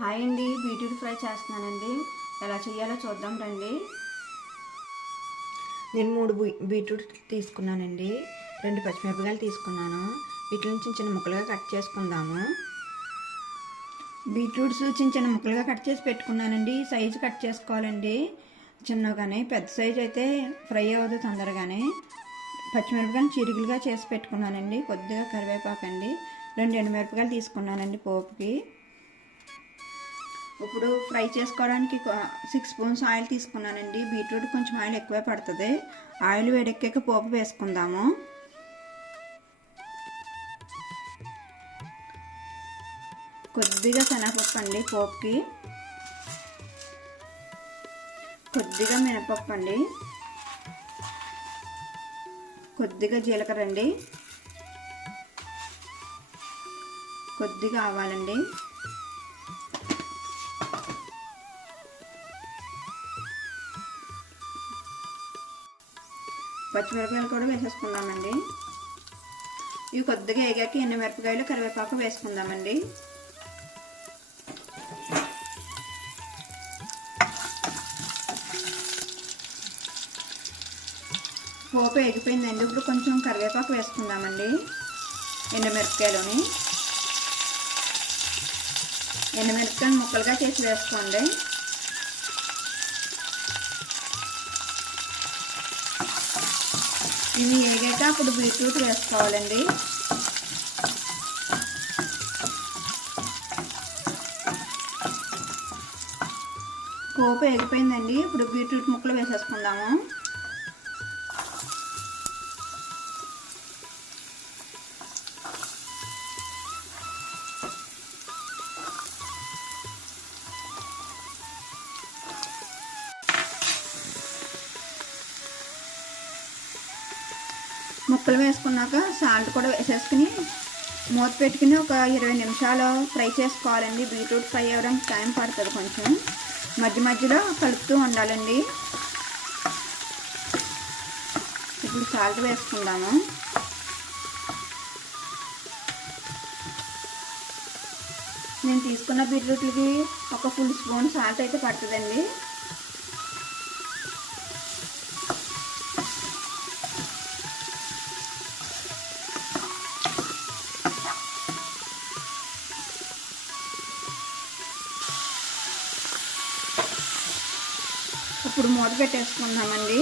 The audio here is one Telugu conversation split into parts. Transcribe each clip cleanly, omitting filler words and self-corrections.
హాయ్ అండి, బీట్రూట్ ఫ్రై చేస్తున్నానండి. ఎలా చేయాలో చూద్దాం రండి. నేను 3 బీట్రూట్ తీసుకున్నానండి. 2 పచ్చిమిరపకాయలు తీసుకున్నాను. వీటిని చిన్న చిన్న ముక్కలుగా కట్ చేసుకుందాము. బీట్రూట్స్ చిన్న చిన్న ముక్కలుగా కట్ చేసి పెట్టుకున్నానండి. సైజు కట్ చేసుకోవాలండి చిన్నగానే. పెద్ద సైజు అయితే ఫ్రై అవ్వదు తొందరగానే. పచ్చిమిరపకాయలు చిరుగులుగా చేసి పెట్టుకున్నానండి. కొద్దిగా కరివేపాకండి, 2 ఎండుమిరపకాయలు తీసుకున్నానండి పోపుకి. ఇప్పుడు ఫ్రై చేసుకోవడానికి 6 స్పూన్స్ ఆయిల్ తీసుకున్నానండి. బీట్రూట్ కొంచెం ఆయిల్ ఎక్కువే పడుతుంది. ఆయిల్ వేడెక్కాక పోపు వేసుకుందాము. కొద్దిగా శనగపప్పు అండి పోపుకి, కొద్దిగా మినపప్పు అండి, కొద్దిగా జీలకర్ర అండి, కొద్దిగా ఆవాలండి, పచ్చిమిరపకాయలు కూడా వేసేసుకుందామండి. ఇవి కొద్దిగా ఎగాక ఎండుమిరపకాయలు కరివేపాకు వేసుకుందామండి. పోపు ఎగిపోయిందండి. ఇప్పుడు కొంచెం కరివేపాకు వేసుకుందామండి. ఎండుమిరపకాయలని ఎండుమిరపకాయలు ముక్కలుగా చేసి వేసుకోండి. ఇవి వేగాక అప్పుడు బీట్రూట్ వేసుకోవాలండి. పోపు ఎగిపోయిందండి. ఇప్పుడు బీట్రూట్ ముక్కలు వేసేసుకుందాము. ముక్కలు వేసుకున్నాక సాల్ట్ కూడా వేసేసుకుని మూత పెట్టుకుని ఒక 20 నిమిషాలు ఫ్రై చేసుకోవాలండి. బీట్రూట్ ఫ్రై అవ్వడానికి టైం పడుతుంది. కొంచెం మధ్య మధ్యలో కలుపుతూ ఉండాలండి. ఇప్పుడు సాల్ట్ వేసుకుందాము. నేను తీసుకున్న బీట్రూట్లకి ఒక ఫుల్ స్పూన్ సాల్ట్ అయితే పడుతుందండి. ఇప్పుడు మూత పెట్టేసుకుందామండి.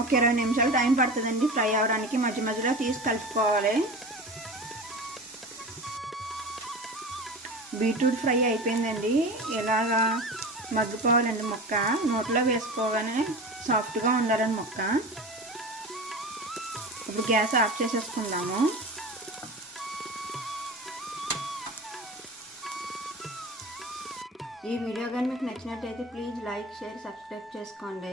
ఒక 20 నిమిషాలు టైం పడుతుందండి ఫ్రై అవ్వడానికి. మధ్య మధ్యలో తీసి కలుపుకోవాలి. బీట్రూట్ ఫ్రై అయిపోయిందండి. ఇలాగా మగ్గిపోవాలండి ముక్క. నోట్లో వేసుకోగానే సాఫ్ట్గా ఉండాలండి ముక్క. ఇప్పుడు గ్యాస్ ఆఫ్ చేసేసుకుందాము. ఈ వీడియో కానీ మీకు నచ్చినట్టయితే ప్లీజ్ లైక్, షేర్, సబ్స్క్రైబ్ చేసుకోండి.